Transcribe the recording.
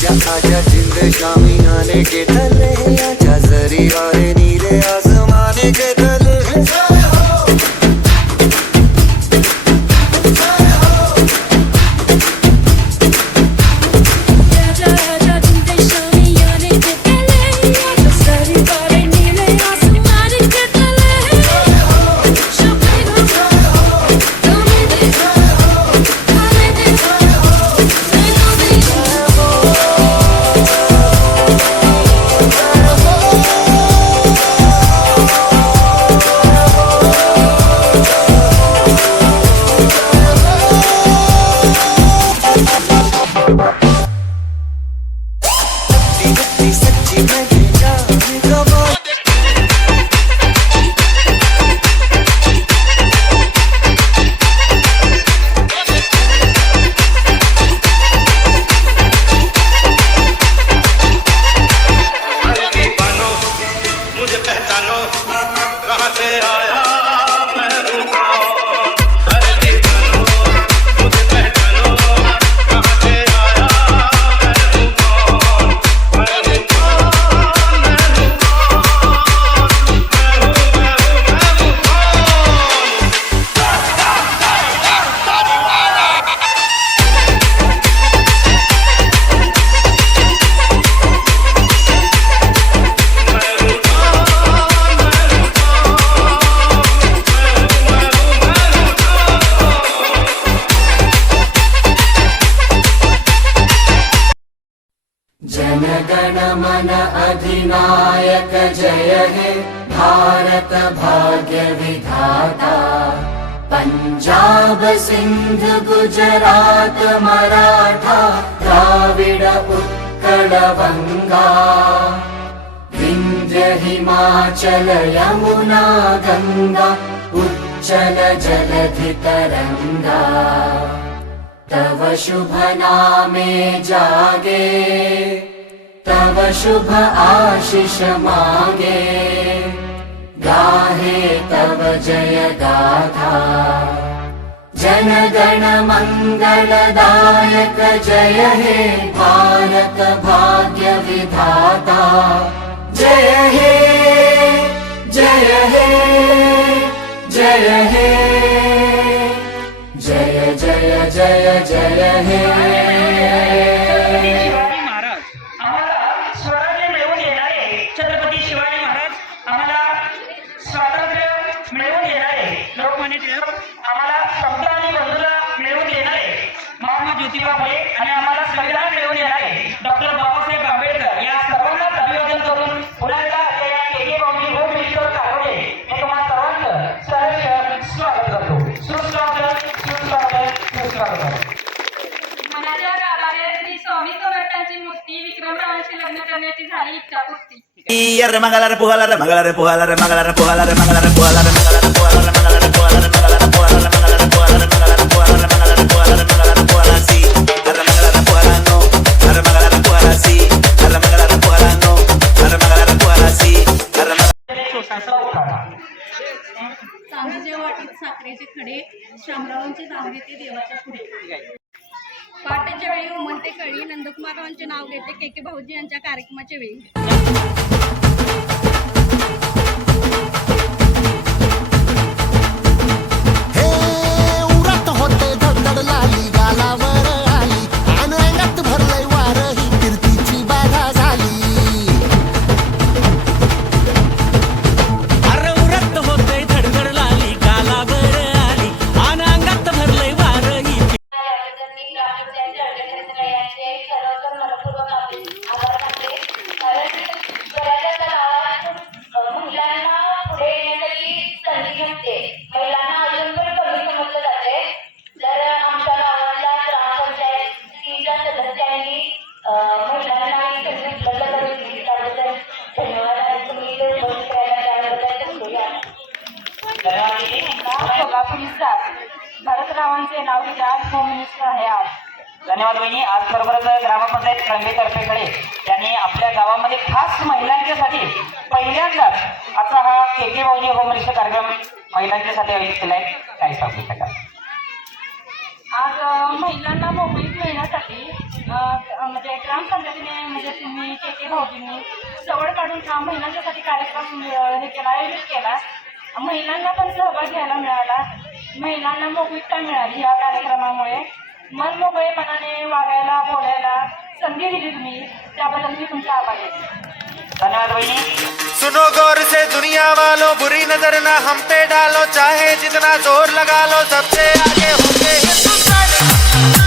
आजा आजा जिंद शामी आने के तले आजा जरी और नीले आसमाने के they said you make अधिनायक जय हे। भारत भाग्य विधाता। पञ्जाब सिन्ध गुजरात मराठा द्राविड पुत्रड गङ्गा बृन्द्र हिमाचल यमुना गङ्गा उच्चल जगति तरङ्गा तव शुभ नामे जागे। शुभ आशिष मागे। गाहे तव जय गाथा। जन गण मंगलदायक जय हे भारत भाग्य विधाता। जय हे जय हे जय हे। जय जय जय जय हे विक्रमरावांशी लग्न करण्याची झाली इच्छापूर्ती Iyar mangalar puhalar mangalar puhalar mangalar puhalar mangalar puhalar mangalar puhalar mangalar puhalar mangalar puhalar mangalar puhalar mangalar puhalar mangalar puhalar mangalar puhalar si arra mangalar puhalar no arra mangalar puhalar si arra mangalar puhalar no arra mangalar puhalar si arra छोटासा उखाणा चांदीच्या वाटीत साखरेचे खडे शामरावांचे जांभे ते देवाच्या पुढे पहाटेच्या वेळी उमलते कळी नंदकुमारांचे नाव घेते के के भाऊजी यांच्या कार्यक्रमाच्या वेळी. संधी महिलांना अजून पण कमी समजलं जाते. तर आमच्या गावातल्या ग्रामपंचायतीच्या सदस्यांनी महिलांना ही संधी उपलब्ध करून दिली. त्याबद्दल धन्यवाद आणि तुम्ही त्याबद्दल धन्यवाद नाव घेते आज आहे आज धन्यवाद वहिनी. आज बरोबरच ग्रामपंचायत कळंबेतर्फेकडे त्यांनी आपल्या गावामध्ये खास महिलांच्यासाठी पहिल्यांदाच असा हा के के भाऊजी होम मिनिस्टर कार्यक्रम महिलांच्यासाठी आयोजित आहे काय सांगू शकाल? आज महिलांना मोकळीक मिळण्यासाठी म्हणजे ग्रामपंचायतीने म्हणजे तुम्ही के के भाऊजींनी सवड काढून हा महिलांच्यासाठी कार्यक्रम हे केला आयोजित केला. महिलांना पण सहभाग घ्यायला मिळाला. महिलांना मोकळीकता मिळाली या कार्यक्रमामुळे? मन मोकळेपणाने वागायला बोलायला संधी दिली तुम्ही. त्याबद्दल मी तुमचा आभार आहे. धन्यवाद बहनी सुनो गौर से दुनिया वालों, बुरी नज़र ना हम पे डालो, चाहे जितना ज़ोर लगा लो, सबसे आगे होंगे। हिंदुस्तानी